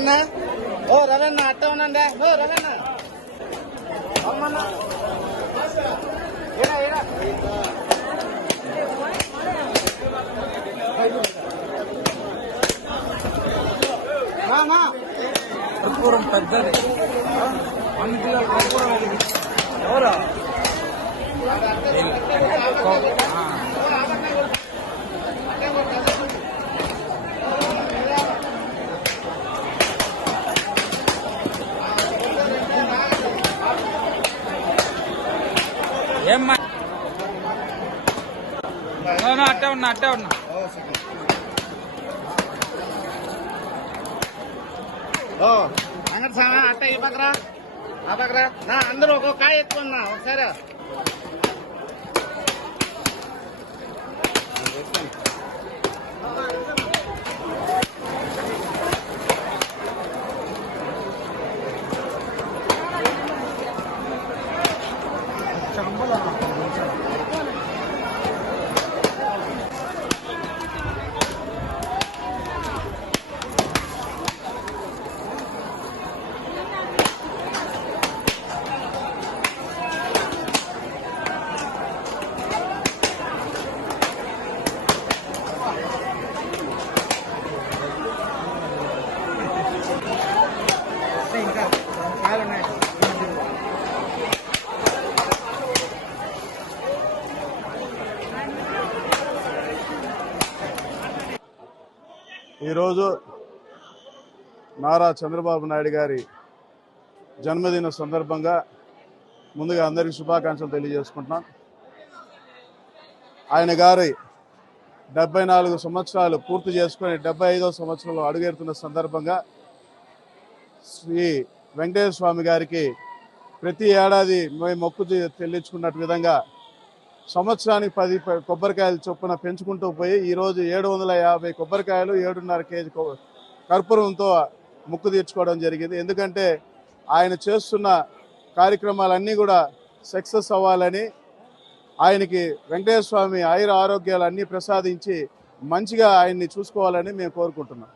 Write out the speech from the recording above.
రవన్న ఓ రవన్న అట్ట ఉన్నా ఓ రవన్న అమ్మన్నా కర్పూరం పెద్దది కర్పూరం ఎవరా ఏమ్మా అట్టే ఉన్నా అంగడి సామా అట్ట ఈ పక్కరా ఆ పక్కరా నా అందరూ ఒక్కొక్క కాయ ఎత్తుకున్నా ఒకసారి ఇంకా కాయలు ఉన్నాయి. ఈరోజు నారా చంద్రబాబు నాయుడు గారి జన్మదిన సందర్భంగా ముందుగా అందరికీ శుభాకాంక్షలు తెలియజేసుకుంటున్నాం. ఆయన గారి 74 సంవత్సరాలు పూర్తి చేసుకుని 75వ సంవత్సరంలో అడుగెడుతున్న సందర్భంగా శ్రీ వెంకటేశ్వర స్వామి గారికి ప్రతి ఏడాది మేము మొక్కు చెల్లించుకున్నట్టు విధంగా సంవత్సరానికి 10 కొబ్బరికాయలు చొప్పున పెంచుకుంటూ పోయి ఈరోజు 750 కొబ్బరికాయలు 7.5 కేజీ కర్పూరంతో మొక్కు తీర్చుకోవడం జరిగింది. ఎందుకంటే ఆయన చేస్తున్న కార్యక్రమాలన్నీ కూడా సక్సెస్ అవ్వాలని, ఆయనకి వెంకటేశ్వర స్వామి ఆయుర ఆరోగ్యాలు అన్నీ ప్రసాదించి మంచిగా ఆయన్ని చూసుకోవాలని మేము కోరుకుంటున్నాం.